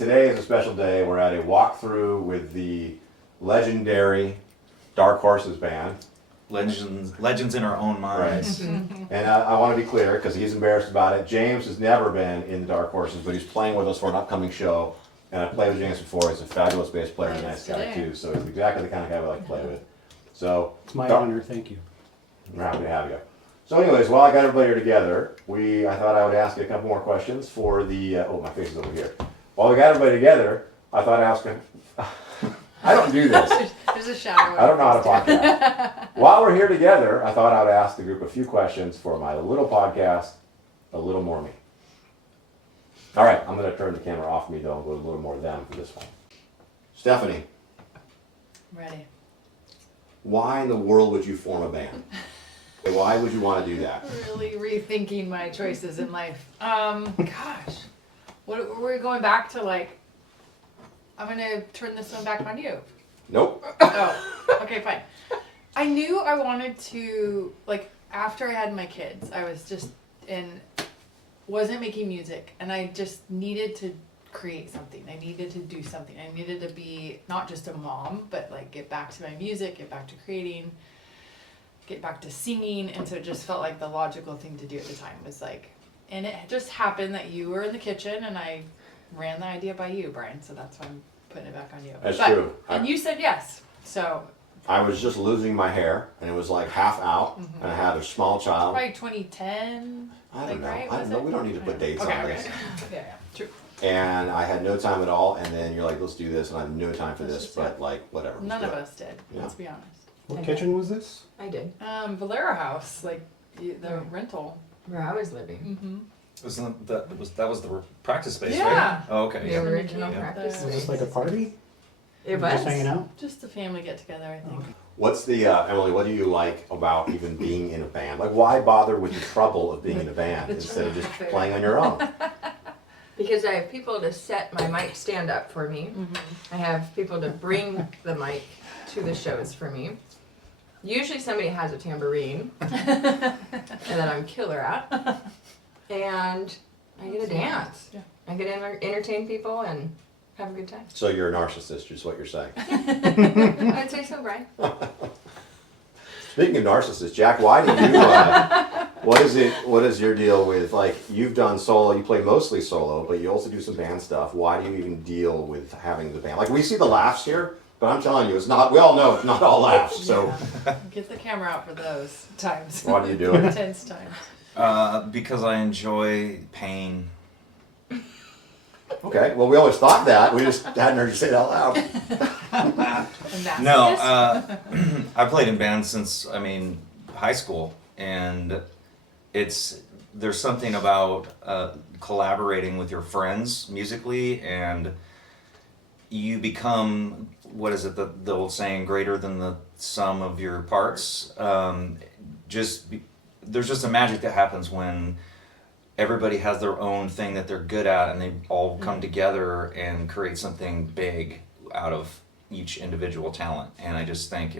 today is a special day. We're at a walkthrough with the legendary Dark Horses band. Legends in our own minds. Right. And I want to be clear, because he's embarrassed about it. James has never been in the Dark Horses, but he's playing with us for an upcoming show. And I've played with James before. He's a fabulous bass player and a nice guy, too. So he's exactly the kind of guy we like to play with. So It's my honor, thank you. we're happy to have you. So anyways, while I got everybody here together, I thought I would ask you a couple more questions for the, oh, my face is over here. While we got everybody together, I thought I'd ask him, I don't do this. There's a shower. I don't know how to podcast. While we're here together, I thought I would ask the group a few questions for my little podcast, A Little More Me. All right, I'm going to turn the camera off me, though, and go a little more them for this one. Stephanie, Ready. why in the world would you form a band? Why would you want to do that? Really rethinking my choices in life. Gosh. What we're going back to, like, I'm gonna turn this one back on you. Nope. Oh, okay, fine. I knew I wanted to, like, after I had my kids, I was just wasn't making music, and I just needed to create something. I needed to do something. I needed to be not just a mom, but like get back to my music, get back to creating, get back to singing, and so it just felt like the logical thing to do at the time was like, and it just happened that you were in the kitchen, and I ran the idea by you, Brian, so that's why I'm putting it back on you. That's true. And you said yes, so. I was just losing my hair, and it was like half out, and I had a small child. Probably 2010. I don't know. Right? I Was don't know. it? We don't need to put dates Okay, on okay. this. Yeah, true. And I had no time at all, and then you're like, let's do this, and I have no time for Let's this, just but do like, whatever. let's None do of it. us did. Yeah. Let's be honest. What kitchen was this? I did. Valera House, like the rental. Where I was living. Mm-hmm. That was the practice space, Yeah. right? Oh, okay. The Yeah. original Yeah. practice Was this space. like a party? It Just hanging was. out? Just a family get together, I think. What's the, Emily, what do you like about even being in a band? Like, why bother with the trouble of being in a band instead of just playing on your own? Because I have people to set my mic stand up for me. I have people to bring the mic to the shows for me. Usually somebody has a tambourine. And then I'm killer at. And I get to dance. Yeah. I get to entertain people and have a good time. So you're a narcissist, is what you're saying. I'd say so, Brian. Speaking of narcissists, Jack, why do you, what is your deal with, like, you've done solo, you play mostly solo, but you also do some band stuff. Why do you even deal with having the band? Like, we see the laughs here, but I'm telling you, it's not, we all know it's not all laughs, so Yeah. Get the camera out for those times. why do you do it? Intense times. Because I enjoy pain. Okay, well, we always thought that, we just hadn't heard you say it out loud. And that's No, this. I played in bands since high school, and there's something about collaborating with your friends musically, and you become, what is it, the old saying, greater than the sum of your parts. There's just a magic that happens when everybody has their own thing that they're good at, and they all come together and create something big out of each individual talent. And I just think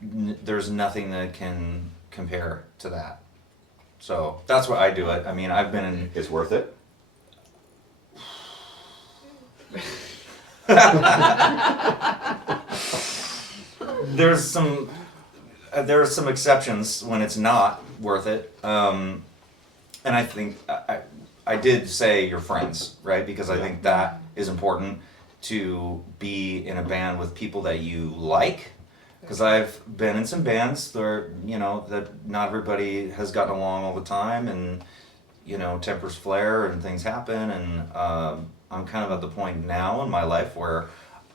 there's nothing that can compare to that. So that's why I do it. I mean, I've been in. It's worth it? There's some exceptions when it's not worth it. And I think I did say your friends, right? Because I think that is important, to be in a band with people that you like. Because I've been in some bands that not everybody has gotten along all the time, and tempers flare and things happen, and I'm kind of at the point now in my life where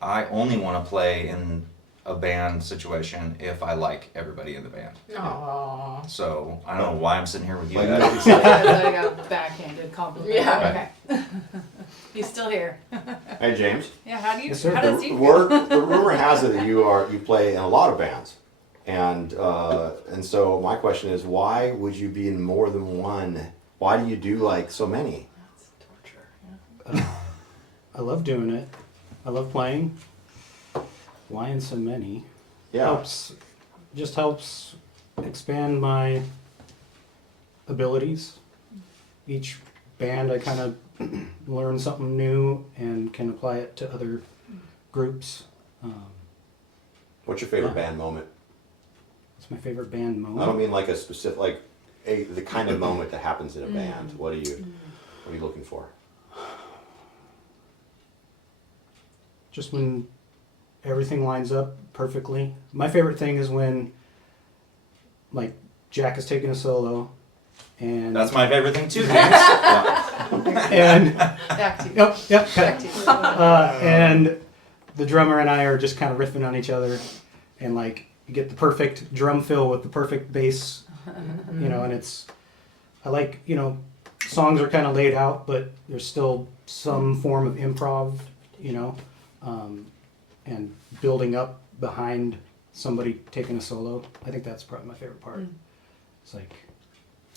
I only want to play in a band situation if I like everybody in the band. Aww. So I don't know why I'm sitting here with you Like, guys. I got backhanded compliment. Yeah. Okay. He's still here. Hey, James. Yeah. How do you? Yes, sir. How does he? The rumor has it that you play in a lot of bands, and so my question is, why would you be in more than one? Why do you do like so many? That's torture. Yeah. I love doing it. I love playing. Why in so many? Yeah. Just helps expand my abilities. Each band, I kind of learn something new and can apply it to other groups. What's your favorite Yeah. band moment? It's my favorite band moment. I don't mean like a specific, like the kind of moment that happens in a band. What are you looking for? Just when everything lines up perfectly. My favorite thing is when, like, Jack is taking a solo, and That's my favorite thing too, James. Yeah. and Back to you. yep, Back to you. and the drummer and I are just kind of riffing on each other, and like you get the perfect drum fill with the perfect bass, you know, and it's I like, you know, songs are kind of laid out, but there's still some form of improv, you know, and building up behind somebody taking a solo. I think that's probably my favorite part. It's like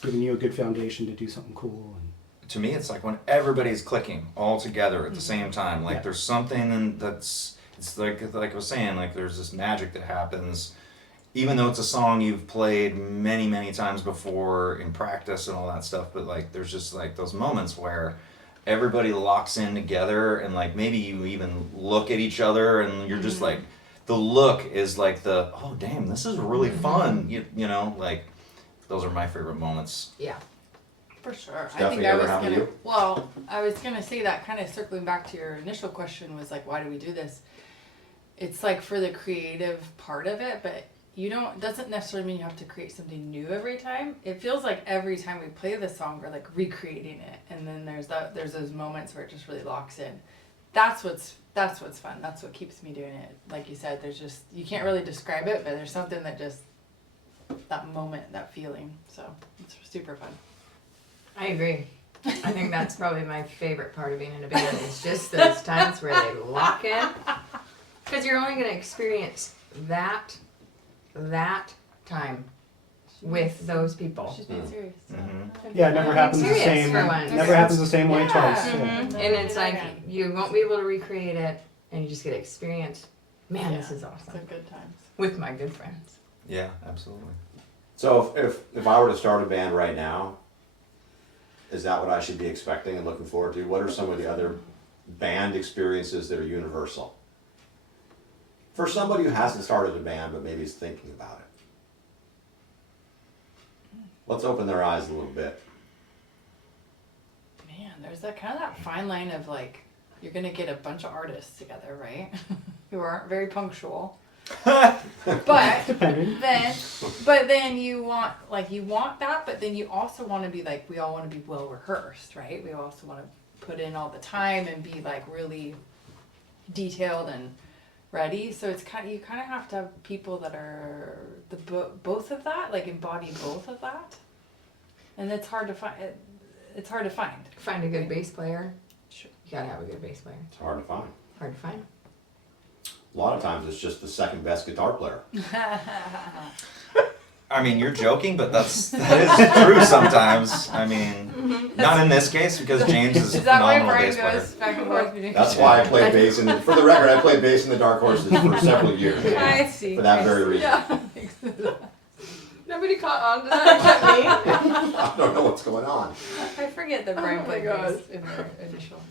giving you a good foundation to do something cool. And To me, it's like when everybody's clicking all together at the same time. Like Yeah. there's something it's like I was saying, like there's this magic that happens, even though it's a song you've played many, many times before in practice and all that stuff. But like there's just like those moments where everybody locks in together, and like maybe you even look at each other, and you're just like, the look is like the, oh damn, this is really fun. You know, like those are my favorite moments. Yeah. For sure. I Stephanie, think I ever was happened gonna. to you? Well, I was gonna say that, kind of circling back to your initial question, was like, why do we do this? It's like for the creative part of it, but you don't. It doesn't necessarily mean you have to create something new every time. It feels like every time we play the song, we're like recreating it, and then there's those moments where it just really locks in. That's what's fun. That's what keeps me doing it. Like you said, there's just, you can't really describe it, but there's something that just, that moment, that feeling. So it's super fun. I agree. I think that's probably my favorite part of being in a band. It's just those times where they lock in. Because you're only going to experience that time with those people. She's being serious. yeah, it never happens the serious same. for once. Never happens the same way Yeah. twice. Mhm. Yeah. And it's like you won't be able to recreate it, and you just get to experience. Man, this is It's awesome a good times. with my good friends. Yeah, absolutely. So if I were to start a band right now, is that what I should be expecting and looking forward to? What are some of the other band experiences that are universal? For somebody who hasn't started a band but maybe is thinking about it. Let's open their eyes a little bit. Man, there's that kind of that fine line of like, you're gonna get a bunch of artists together, right? Who aren't very punctual. But Depending. then you want that, but then you also want to be like, we all want to be well rehearsed, right? We also want to put in all the time and be like really detailed and ready. So it's you kind of have to have people that are both of that, like embody both of that, and it's hard to find. It's hard to find. Find a good bass player. Sure. You gotta have a good bass player. It's hard to find. Hard to find. A lot of times it's just the second best guitar player. I mean, you're joking, but that is true sometimes. I mean, not in this case because James is a Is that why phenomenal Brian bass player. goes back and forth between? That's why I played bass for the record, I played bass in the Dark Horses for several years. I see. For that very reason. Yeah. Nobody caught on to that except me. I don't know what's going on. I forget that Brian Oh my played God. bass in their initial.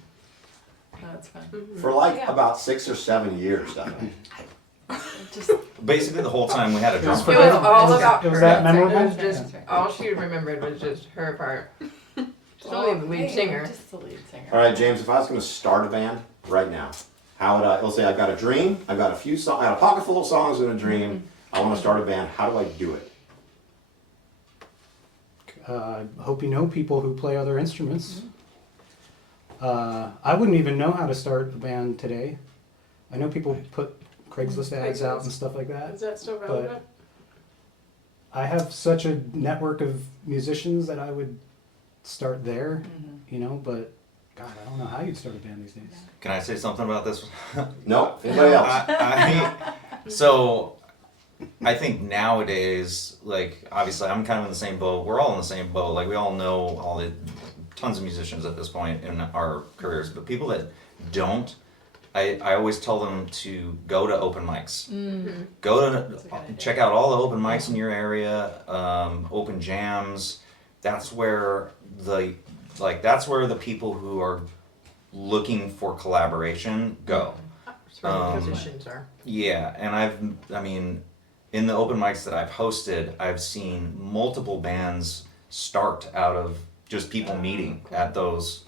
No, it's fun. For like Yeah. about 6 or 7 years, Stephanie. Just Basically, the whole time we had a drum It was for It was player. them. all It was- about it was her. that memorable? It was just Yeah. all she remembered was just her part. She's only the lead hey, singer. Just the lead singer. All right, James, if I was going to start a band right now, how would let's say I've got a dream, I've got a few songs, I got a pocket full of songs and a dream, I want to start a band, how do I do it? I hope you know people who play other instruments. I wouldn't even know how to start a band today. I know people put Craigslist ads out and stuff like that. Is that still relevant? I have such a network of musicians that I would start there, you know, but God, I don't know how you'd start a band these days. Can I say something about this? No? Anybody else? So I think nowadays, like obviously I'm kind of in the same boat. We're all in the same boat. Like we all know all the tons of musicians at this point in our careers, but people that don't, I always tell them to go to open mics. Go to check out all the open mics in your area, open jams. That's where the like that's where the people who are looking for collaboration go. That's where the musicians are. Yeah, and I mean, in the open mics that I've hosted, I've seen multiple bands start out of just people meeting at those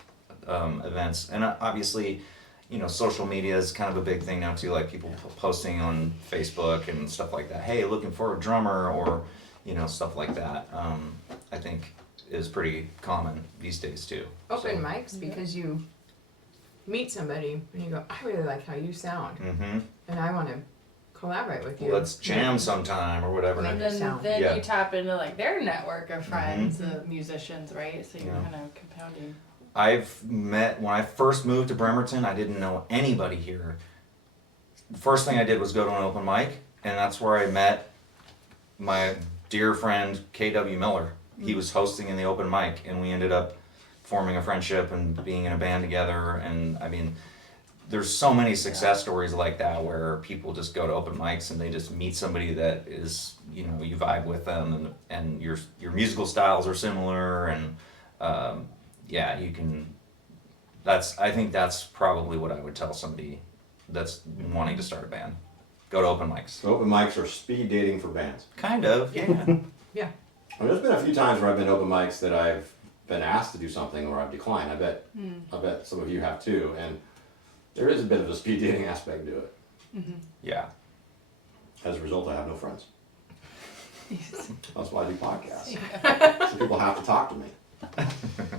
events. And obviously, you know, social media is kind of a big thing now too, like people posting on Facebook and stuff like that. Hey, looking for a drummer, or, you know, stuff like that. I think is pretty common these days too. Open mics, because you meet somebody and you go, I really like how you sound, and I want to collaborate with you. Let's jam sometime or whatever. Make And it sound. then Yeah. you tap into like their network of friends, of musicians, right? So you're Yeah. kind of compounding. When I first moved to Bremerton, I didn't know anybody here. The first thing I did was go to an open mic, and that's where I met my dear friend K.W. Miller. He was hosting in the open mic, and we ended up forming a friendship and being in a band together. And I mean, there's so many success stories like that where people just go to open mics and they just meet somebody that is, you know, you vibe with them, and your musical styles are similar, and yeah, you can. I think that's probably what I would tell somebody that's wanting to start a band. Go to open mics. Open mics are speed dating for bands. Kind of, yeah. I mean, there's been a few times where I've been open mics that I've been asked to do something or I've declined. I bet some of you have too, and there is a bit of a speed dating aspect to it. Yeah. As a result, I have no friends. That's why I do podcasts. So people have to talk to me.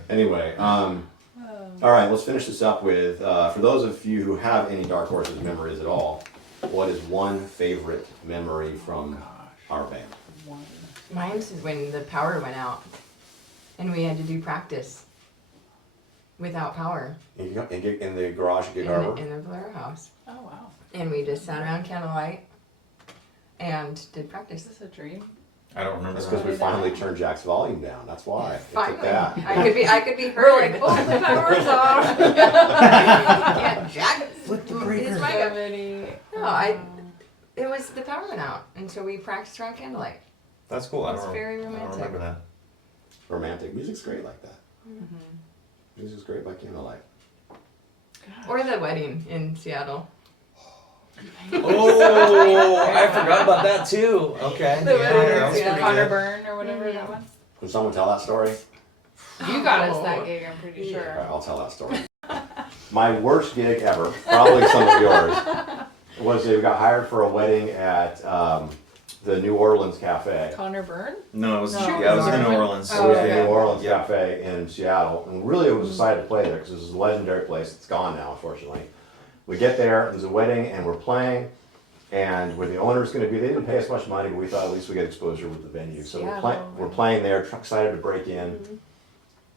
Anyway, all right, let's finish this up with, for those of you who have any Dark Horses memories at all, what is one favorite memory from our band? Mine's is when the power went out and we had to do practice without power In the garage at Gig in Harbor? the Valero house. Oh wow, And we just sat around candlelight and did practice. is this a dream? I don't remember That's that. because we finally turned Jack's volume down. That's why. It took Finally, that. I could be We're heard. like, oh, the power's off. Can't Jack Flip the his breaker. mic up. Somebody. No, it was the power went out, and so we practiced around candlelight. That's cool. I It's don't, very I don't romantic. remember that. Romantic. Music's great like that. Music's great by candlelight. Or the wedding in Seattle. Oh, I forgot about that too. Okay. The Yeah, wedding that was in pretty Connor good. Burn or whatever that was. Can someone tell that story? You got us that gig, I'm pretty All sure. right, I'll tell that story. My worst gig ever, probably some of yours, was we got hired for a wedding at the New Orleans Cafe. Connor Burn? No, it was No, yeah, it was in Norman. New Orleans. It was okay. the New Orleans Yeah. Cafe in Seattle, and really it was decided to play there because this is a legendary place. It's gone now, unfortunately. We get there, there's a wedding, and we're playing, and where the owner's going to be, they didn't pay us much money, but we thought at least we get exposure with the venue. So we're playing there, excited to break in.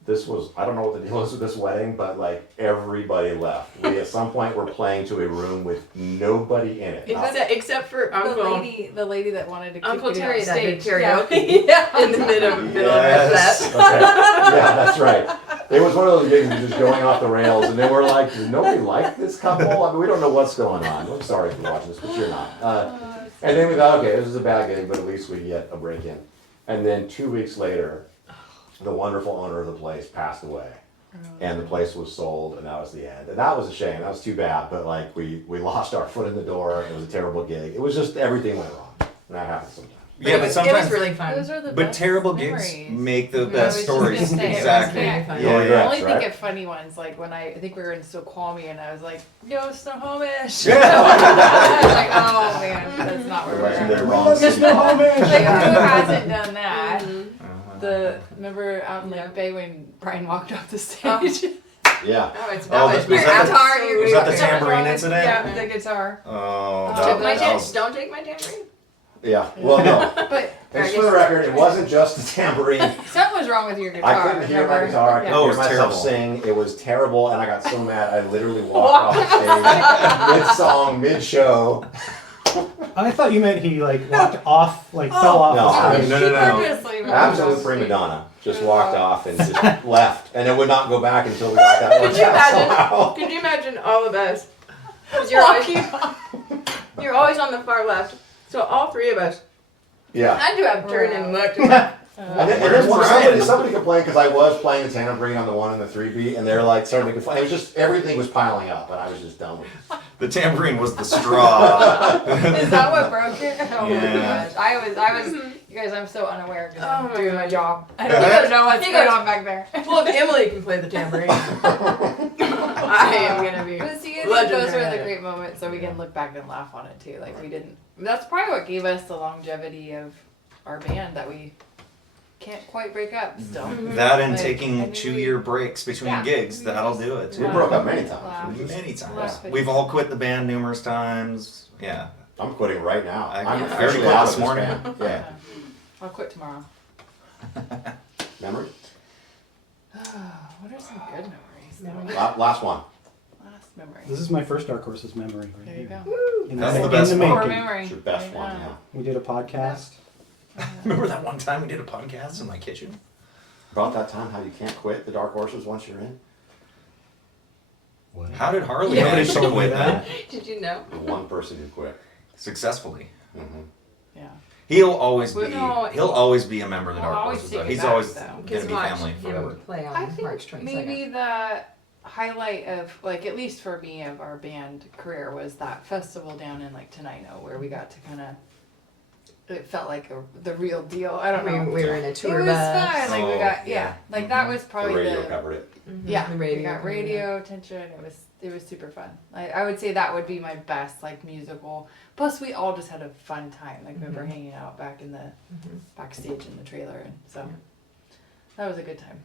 This was, I don't know what the deal is with this wedding, but like everybody left. We at some point were playing to a room with nobody in it. Except for The lady that wanted to kick Uncle you Terry off that did stage. karaoke Yeah. in the middle of the Yes. set. Okay. Yeah, that's right. It was one of those gigs that was just going off the rails, and then we're like, does nobody like this couple? I mean, we don't know what's going on. I'm sorry if you're watching this, but you're not. And then we thought, okay, this is a bad gig, but at least we get a break in. And then 2 weeks later, the wonderful owner of the place passed away. And the place was sold, and that was the end. And that was a shame. That was too bad. But like, we lost our foot in the door. It was a terrible gig. It was just everything went wrong. And that happens sometimes. Yeah, but It sometimes. was really fun. Those are the But best terrible memories. gigs make the I best was just stories. gonna say, it was Exactly. very fun. No Yeah, I regrets, only right? think of funny ones, like when I think we were in Snoqualmie and I was like, yo, Snohomish. Yeah. I was like, oh man, that's not where The we're legendary at. wrong city. Like, who hasn't done that? Uh-huh. Remember out in Yeah. Lake Bay when Brian walked off the stage? Yeah. Oh, it's Oh, that was was your that the- guitar. was that the tambourine incident? Yeah, the guitar. Oh, Don't take my tambourine. Yeah. Well, no. But And just for the record, it wasn't just the tambourine. something was wrong with your guitar. I couldn't hear my remember? guitar. I couldn't Oh, it hear was myself terrible. sing. It was terrible, and I got so mad I literally walked off stage mid-song, mid-show. I thought you meant he like walked off, like fell off. No, the I stage. mean, She no. purposely walked Absolute off prima stage. donna. Just walked off and just left, and it would not go back until we got that Could one you out imagine? somehow. Could you imagine all of us? 'Cause you're always on the far left. So all three of us Yeah. had to have turned and looked. And And then somebody complained because I was playing the tambourine on the 1 and the 3 beat, and they're like starting to complain. It was just everything was piling up, and I was just done with it. The tambourine was the straw. Is that what broke it? Oh Yeah. my gosh. I was, you guys, I'm so unaware because Oh I'm my doing my gosh. job. I He don't goes- even know what's he going goes- on back there. Well, if Emily can play the tambourine, I am gonna be. But see, I think those legendary were at the it. great moments, so we can look back and laugh on it too. Like we didn't. That's probably what gave us the longevity of our band that we can't quite break up still. That and Like, taking I mean, 2-year breaks between Yeah. gigs, that'll do it We too. broke up many times. Wow. We just- Many times. Yeah. We've all quit the band numerous times. Yeah. I'm quitting right now. I I'm quit actually very out this of this morning. band. Yeah. I'll quit tomorrow. Memory? What are some good memories? Last one. Last memory. This is my first Dark Horses memory right There you here. go. In That's the, the best in the one. Core making. memory. It's your best Right one, now. yeah. We did a podcast. Remember that one time we did a podcast in my kitchen? About that time, how you can't quit the Dark Horses once you're in? What? How did Harley Nobody manage to told me quit that. that Did you know? The one person who quit. successfully? Mm-hmm. Yeah. He'll always Well, be. no, He'll always be a member of the We'll Dark always Horses. take Though. it He's back, always though. gonna Kids be watch family him forever. play on I think March 22nd. maybe the highlight of, like, at least for me, of our band career was that festival down in, like, Tenino where we got to kind of, it felt like the real deal. I don't know. we were in a It tour was bus. fun. Like, we Oh, got, yeah. like, that was The probably radio the, covered it. yeah, The we got radio attention. It was super fun. Like, I would say that would be my best, like, musical. Plus, we all just had a fun time. Like, we were hanging out back in the backstage in the trailer, and so that was a good time.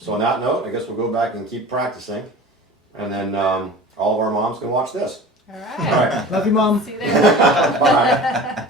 So on that note, I guess we'll go back and keep practicing. And then all of our moms can watch this. All All right. right. Love you, Mom. See you there. Bye.